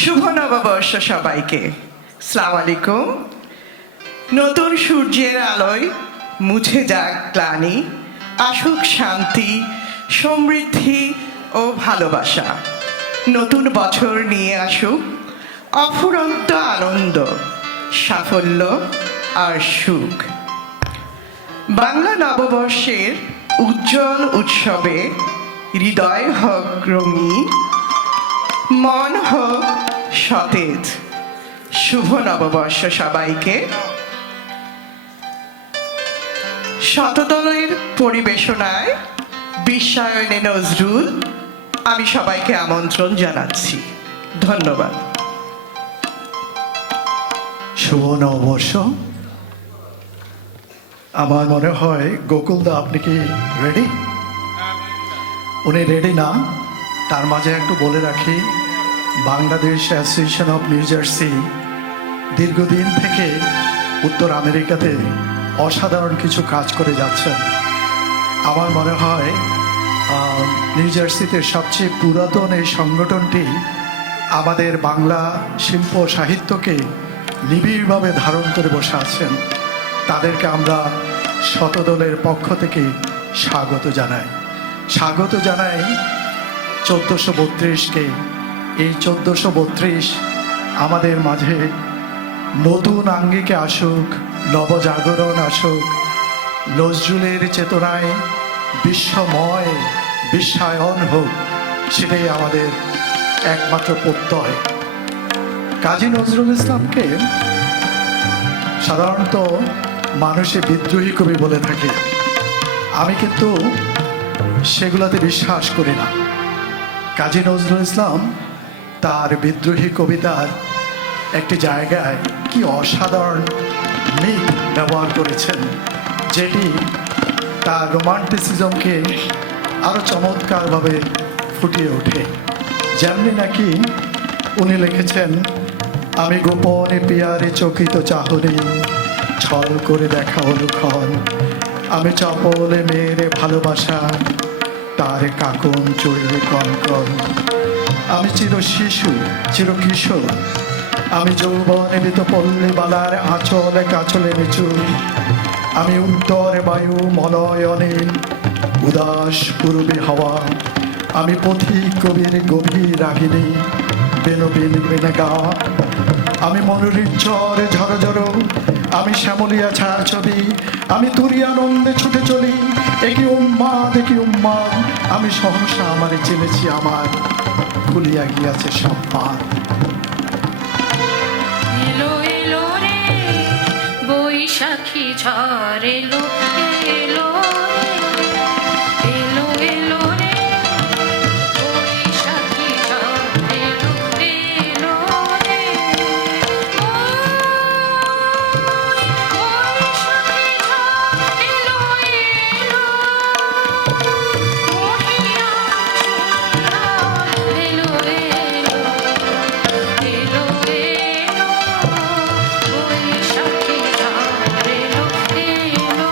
শুভ নববর্ষ সবাইকে। আসসালামু আলাইকুম। নতুন সূর্যের আলোয় মুছে যাক গ্লানি, আসুক শান্তি, সমৃদ্ধি ও ভালোবাসা। নতুন বছর নিয়ে আসুক অফুরন্ত আনন্দ, সাফল্য আর সুখ। বাংলা নববর্ষের উজ্জ্বল উৎসবে হৃদয় হোক রঙিন, মন হোক সতেজ। শুভ নববর্ষ সবাইকে। শতদলের পরিবেশনায় বিশ্বায়নে নজরুল, আমি সবাইকে আমন্ত্রণ জানাচ্ছি। ধন্যবাদ। শুভ নববর্ষ। আমার মনে হয় গোকুলদা আপনি কি রেডি? উনি রেডি না, তার মাঝে একটু বলে রাখি, Bangladesh association of new jersey দীর্ঘদিন থেকে উত্তর আমেরিকাতে অসাধারণ কিছু কাজ করে যাচ্ছেন। আমার মনে হয় নিউ জার্সিতে সবচেয়ে পুরাতন এই সংগঠনটি আমাদের বাংলা শিল্প সাহিত্যকে নিবিড়ভাবে ধারণ করে বসে আছেন। তাদেরকে আমরা শতদলের পক্ষ থেকে স্বাগত জানাই। 1432কে। এই 1432 আমাদের মাঝে নতুন আঙ্গিকে আসুক, নবজাগরণ আসুক, নজরুলের চেতনায় বিশ্বময় বিশ্বায়ন হোক, সেটাই আমাদের একমাত্র প্রত্যয়। কাজী নজরুল ইসলামকে সাধারণত মানুষে বিদ্রোহী কবি বলে থাকে। আমি কিন্তু সেগুলোতে বিশ্বাস করি না। কাজী নজরুল ইসলাম তার বিদ্রোহী কবিতার একটি জায়গায় কি অসাধারণ মিথ ব্যবহার করেছেন, যেটি তার রোমান্টিসিজমকে আরও চমৎকারভাবে ফুটিয়ে ওঠে। যেমনি নাকি উনি লিখেছেন, আমি গোপনে পিয়ারে চকিত চাহনি, ছল করে দেখা অনুক্ষণ, আমি চপলে মেয়েরে ভালোবাসা, তার কাকন চড়িয়ে কনকন, আমি চির শিশু চির কিশোর, আমি যৌবনে বিত পল্লী বালার আঁচলে কাচলে নিচু, আমি উত্তর বায়ু মলয় অনিল, উদাস পূর্বে হাওয়া, আমি পথিক কবির গভীর রাগিনী, বেনবিন বেনে গা, আমি মনোরীর ঝড়ে ঝড়ো ঝড়ো, আমি শ্যামলিয়া ছায়া ছবি, আমি তুরি আনন্দে ছুটে চলি, একই উম্মাদ একই উম্মাদ, আমি সহসা আমারে চিনেছি আমার, খুলিয়া গিয়াছে সম্মান। এলো এলো রে বৈশাখী ঝড় এলো এলো এলো এলো রে বৈশাখী ঝড় এলো এলো রে বৈশাখী ঝড় এলো এলো মহিয়া এলো এলো এলো এলো বৈশাখী ঝড় এলো এলো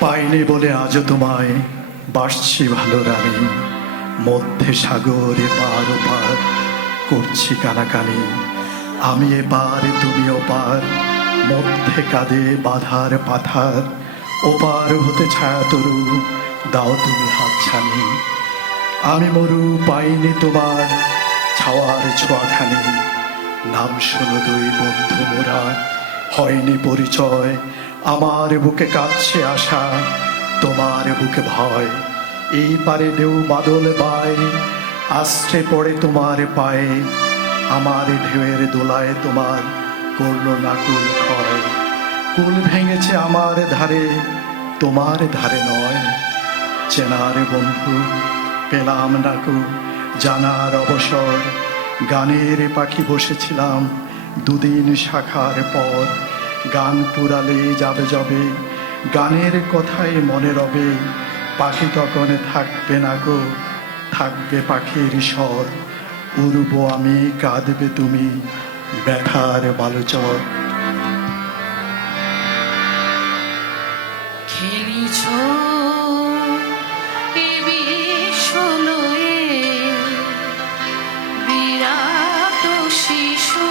পাইনি বলে আজও তোমায় বাসছি ভালো রানী, মধ্যে সাগরে পার ওপার করছি কানাকানি। আমি এপার তুমি ওপার, মধ্যে কাঁদে বাধার পাথার, ওপার হতে ছায়া তরু দাও তুমি হাতছানি। আমি মরু পাইনি তোমার ছাওয়ার ছোঁয়াখানি, নাম শোনো দুই বন্ধু মোরা, হয়নি পরিচয়। আমার বুকে কাঁদছে আশা, তোমার বুকে ভয়। এই পারে ঢেউ বাদল বায়, আশ্রে পড়ে তোমার পায়ে। আমার ঢেউয়ের দোলায় তোমার করলো না কুল ক্ষয়। কুল ভেঙেছে আমার ধারে, তোমার ধারে নয়। চেনার বন্ধু পেলাম না কো জানার অবসর, গানের পাখি বসেছিলাম দুদিন শাখার পর। গান পুরালে যাবে যবে, গানের কথাই মনে রবে। পাখি তখন থাকবে না গো, থাকবে পাখির স্বর। উড়ব আমি, কাঁদবে তুমি, ব্যথার বালুচর। খেলিছ এ বিশ্বলয়ে বিরাট শিশু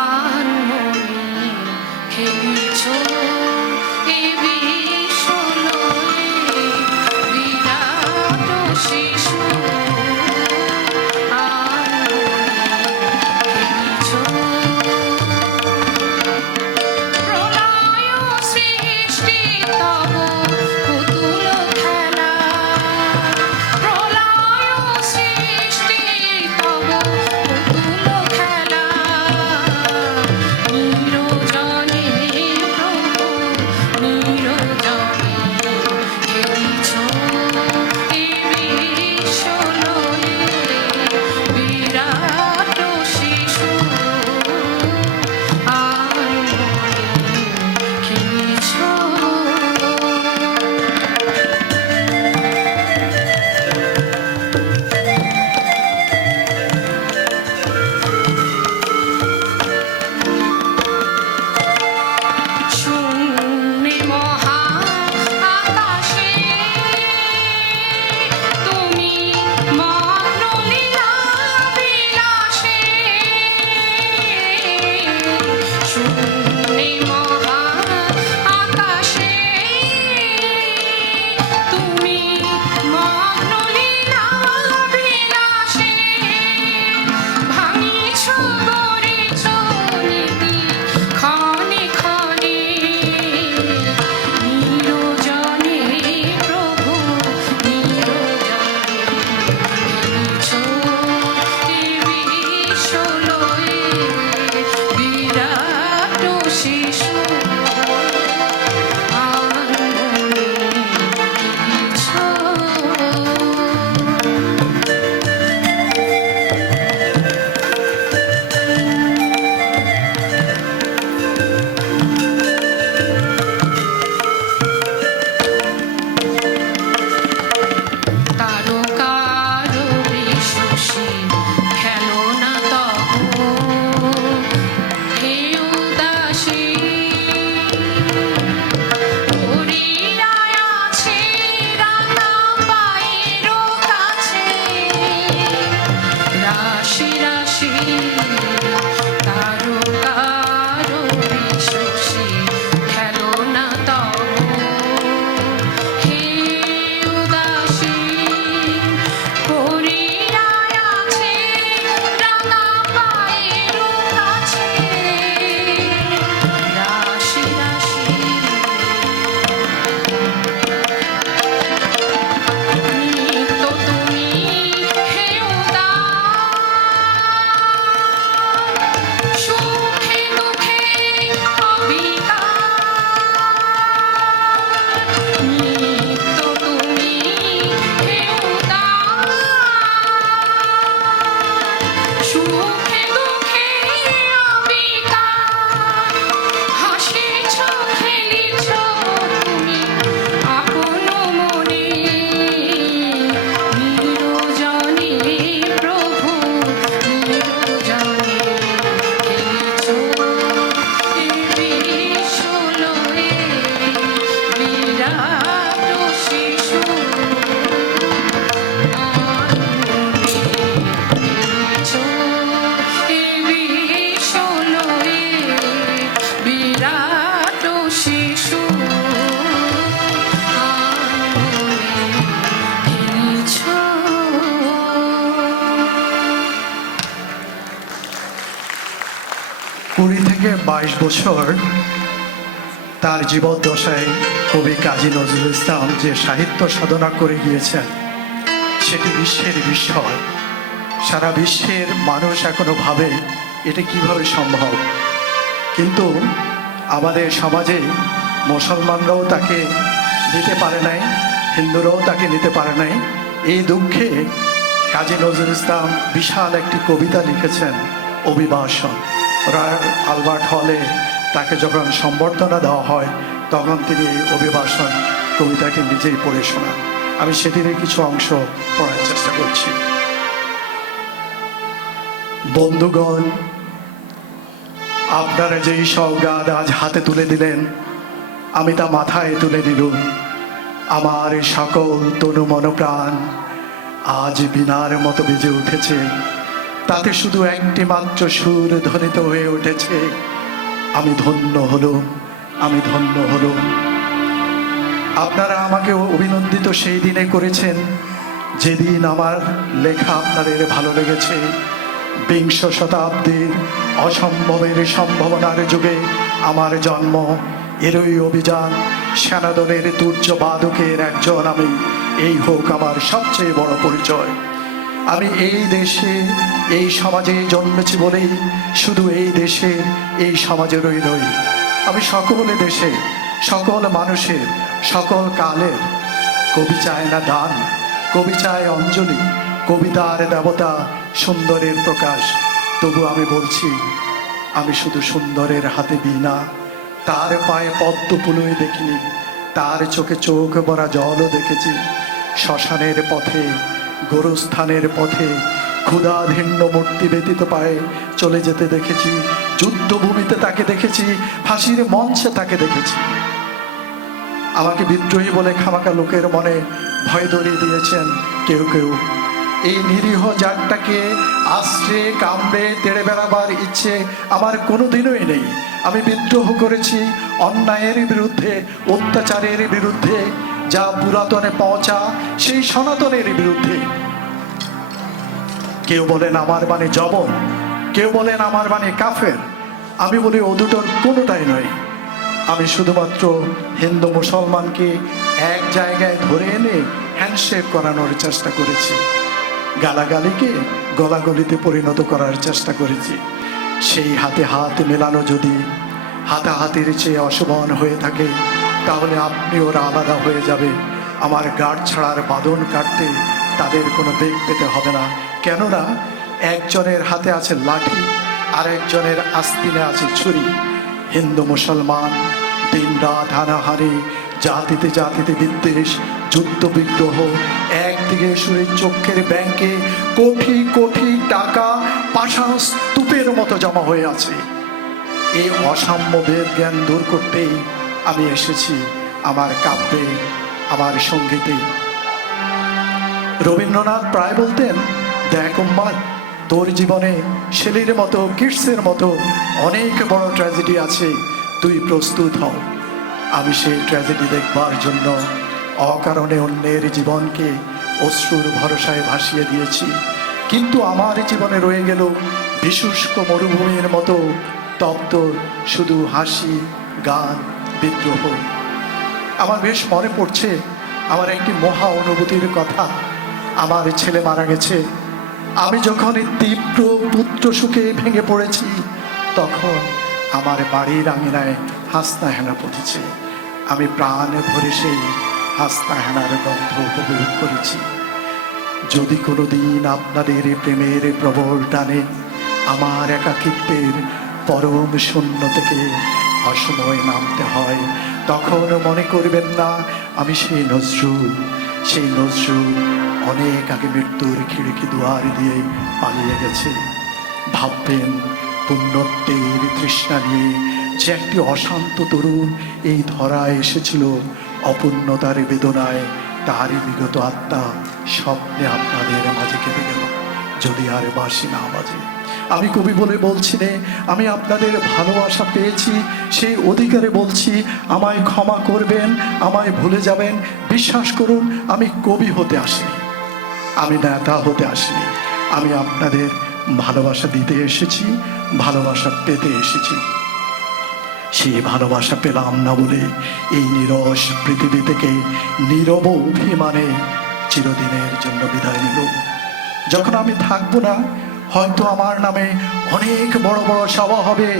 আর মনে। খেলিছ এ বিশ্বলয়ে বিরাট শিশু আর মনে। খেলিছ প্রলয় সৃষ্টি তব পুতুল খেলা, প্রলয় সৃষ্টি তব পুতুল খেলা। নিরজনে প্রভু নিরজনে খেলিছ এ বিশ্বলয়ে বিরাট শিশু আর মনে। খেলিছ শূন্যে মহা আকাশে তুমি মগ্ন লীলা বিলাসে। শূন্যে মহা আকাশে তুমি মগ্ন লীলা বিলাসে। ভাঙিছ গড়েছ নীতি ক্ষণে ক্ষণে। নিরজনে প্রভু নিরজনে খেলিছ এ বিশ্বলয়ে বিরাট শিশু আর মনে। খেলিছ তারকার বিশ্বসী খেলো না তব হে উদাসী। বিরাট শিশু আঙুলে এনেছ। 20 থেকে 22 বছর তার জীবদ্দশায় কবি কাজী নজরুল ইসলাম যে সাহিত্য সাধনা করে গিয়েছেন সেটি বিশ্বের বিস্ময়। সারা বিশ্বের মানুষ এখনো ভাবে এটা কিভাবে সম্ভব, কিন্তু আমাদের সমাজে মুসলমানরাও তাকে নিতে পারে নাই, হিন্দুরাও তাকে নিতে পারে নাই। এই দুঃখে কাজী নজরুল ইসলাম বিশাল একটি কবিতা লিখেছেন, অভিবাসন। রয়্যাল আলবার্ট হলে তাকে যখন সম্বর্ধনা দেওয়া হয় তখন তিনি এই অভিবাসন কবিতাকে নিজেই পড়ে শোনান। আমি সেটিরই কিছু অংশ পড়ার চেষ্টা করছি। বন্ধুগণ, আপনারা যেই সওগাত আজ হাতে তুলে দিলেন, আমি তা মাথায় তুলে দিলুম। আমার সকল তনু মনপ্রাণ আজ বীণার মতো বেজে উঠেছে, তাতে শুধু একটি মাত্র সুর ধ্বনিত হয়ে উঠেছে, আমি ধন্য হলুম, আমি ধন্য হলুম। আপনারা আমাকে অভিনন্দিত সেই দিনে করেছেন যেদিন আমার লেখা আপনাদের ভালো লেগেছে। বিংশ শতাব্দীর অসম্ভবের সম্ভাবনার যুগে আমার জন্ম, এরই অভিযান, সেনাদলের তুর্যবাদকের একজন আমি, এই হোক আমার সবচেয়ে বড় পরিচয়। আমি এই দেশে এই সমাজে জন্মেছি বলেই শুধু এই দেশে এই সমাজেরই নই, আমি সকল দেশে সকল মানুষের সকল কালের। কবি চায় না দান, কবি চায় অঞ্জলি, কবিতার দেবতা সুন্দরের প্রকাশ। তবু আমি বলছি, আমি শুধু সুন্দরের হাতে বীণা, তার পায়ে পদ্ম ফুলই দেখিনি, তার চোখে চোখ ভরা জলও দেখেছি। শ্মশানের পথে, গোরস্থানের পথে ক্ষুধাধীন্য মূর্তি ব্যতীত পায়ে চলে যেতে দেখেছি। যুদ্ধভূমিতে তাকে দেখেছি, ফাঁসির মঞ্চে তাকে দেখেছি। আমাকে বিদ্রোহী বলে খামাকা লোকের মনে ভয় ধরিয়ে দিয়েছেন কেউ কেউ। এই নিরীহ জাতটাকে আশ্রে কামড়ে তেড়ে বেড়াবার ইচ্ছে আমার কোনোদিনই নেই। আমি বিদ্রোহ করেছি অন্যায়ের বিরুদ্ধে, অত্যাচারের বিরুদ্ধে, যা পুরাতনে পৌঁছা সেই সনাতনের বিরুদ্ধে। কেউ বলেন আমার বাণী জবন, কেউ বলেন আমার বাণী কাফের। আমি বলি ও দুটোর কোনোটাই নয়। আমি শুধুমাত্র হিন্দু মুসলমানকে এক জায়গায় ধরে এনে হ্যান্ডশেক করানোর চেষ্টা করেছি, গালাগালিকে গলাগলিতে পরিণত করার চেষ্টা করেছি। সেই হাতে হাত মেলানো যদি হাতাহাতির চেয়ে অশোভন হয়ে থাকে, তাহলে আপনি ওরা আলাদা হয়ে যাবে। আমার গাঢ় ছাড়ার বাঁধন কাটতে তাদের কোনো বেগ পেতে হবে না, কেননা একজনের হাতে আছে লাঠি আর একজনের আস্তিনে আছে ছুরি। হিন্দু মুসলমান দিনরাত হানাহানি, জাতিতে জাতিতে বিদ্বেষ, যুদ্ধ বিগ্রহ, একদিকে শরীর চক্ষের ব্যাংকে কোটি কোটি টাকা পাষাণ স্তূপের মতো জমা হয়ে আছে। এই অসাম্য বেদ জ্ঞান দূর করতেই আমি এসেছি আমার কাব্যে, আমার সঙ্গীতে। রবীন্দ্রনাথ প্রায় বলতেন, দেখ উম্মাদ, তোর জীবনে শেলির মতো, কিটসের মতো অনেক বড় ট্র্যাজেডি আছে, তুই প্রস্তুত হও। আমি সেই ট্র্যাজেডি দেখবার জন্য অকারণে অন্যের জীবনকে অশ্রুর ভরসায় ভাসিয়ে দিয়েছি, কিন্তু আমার জীবনে রয়ে গেল বিশুষ্ক মরুভূমির মতো তপ্ত শুধু হাসি, গান, বিদ্রোহ। আমার বেশ মনে পড়ছে আমার একটি মহা অনুভূতির কথা। আমার ছেলে মারা গেছে, আমি যখন এই তীব্র পুত্র সুখে ভেঙে পড়েছি, তখন আমার বাড়ির আঙিনায় হাসনা হেনা পড়েছে। আমি প্রাণে ভরে সেই হাসনা হেনার গন্ধ উপভোগ করেছি। যদি কোনোদিন আপনাদের প্রেমের প্রবল টানে আমার একাকিত্বের পরম শূন্য থেকে অসময় নামতে হয়, তখন মনে করবেন না আমি সেই নজরুল। সেই নজরুল অনেক আগে মৃত্যুর খিড়কি দুয়ার দিয়ে পালিয়ে গেছে। ভাববেন পুণ্যত্বের তৃষ্ণা নিয়ে যে একটি অশান্ত তরুণ এই ধরায় এসেছিল, অপূর্ণতার বেদনায় তারই বিগত আত্মা স্বপ্নে আপনাদের মাঝে কেঁদে গেল। যদি আর বাঁশি না বাজে, আমি কবি বলে বলছি নে, আমি আপনাদের ভালোবাসা পেয়েছি, সেই অধিকারে বলছি আমায় ক্ষমা করবেন, আমায় ভুলে যাবেন। বিশ্বাস করুন, আমি কবি হতে আসিনি, আমি নেতা হতে আসিনি, আমি আপনাদের ভালোবাসা দিতে এসেছি, ভালোবাসা পেতে এসেছি। সেই ভালোবাসা পেলাম না বলে এই নিরস পৃথিবী থেকে নীরব অভিমানে চিরদিনের জন্য বিদায় নিল। যখন আমি থাকবো না, হয়তো আমার নামে অনেক বড় বড় সভা হবে,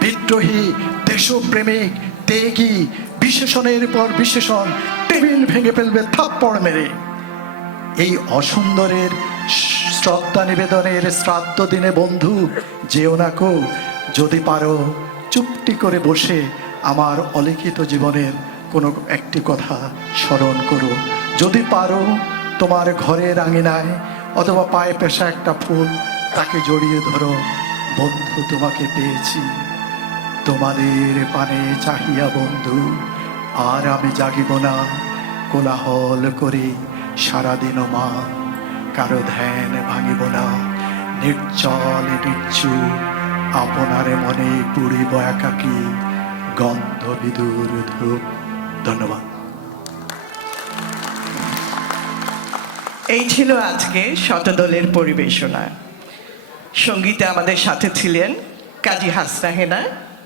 বিদ্রোহী, দেশপ্রেমিক, ত্যাগী, বিশেষণের পর বিশেষণ টেবিল ভেঙে ফেলবে থাপ্পড় মেরে। এই অসুন্দরের শ্রদ্ধা নিবেদনের শ্রাদ্ধ দিনে বন্ধু যেও না কো, যদি পারো চুপটি করে বসে আমার অলিখিত জীবনের কোনো একটি কথা স্মরণ করো। যদি পারো তোমার ঘরের আঙিনায় অথবা পায়ে পেশা একটা ফুল, তাকে জড়িয়ে ধরো। বন্ধু, তোমাকে পেয়েছি, তোমাদের পানে চাহিয়া বন্ধু, আর আমি জাগিব না কোলাহল করে সারাদিন মা, কারো ধ্যান ভাঙিব না, নির্জল নিশ্চুপ আপনারে মনে পুড়িব একাকী, গন্ধ বিদুর ধূপ। ধন্যবাদ। এই ছিল আজকে শতদলের পরিবেশনা। সঙ্গীতে আমাদের সাথে ছিলেন কাজী হাসনা হেনা,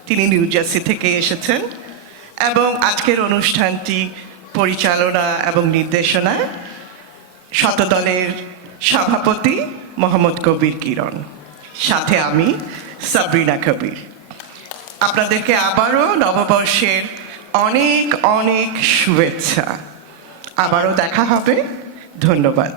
তিনি নিউ জার্সি থেকে এসেছেন, এবং আজকের অনুষ্ঠানটি পরিচালনা এবং নির্দেশনায় শতদলের সভাপতি মোহাম্মদ কবির কিরণ, সাথে আমি সাবরিনা কবির। আপনাদেরকে আবারও নববর্ষের অনেক অনেক শুভেচ্ছা। আবারও দেখা হবে। ধন্যবাদ।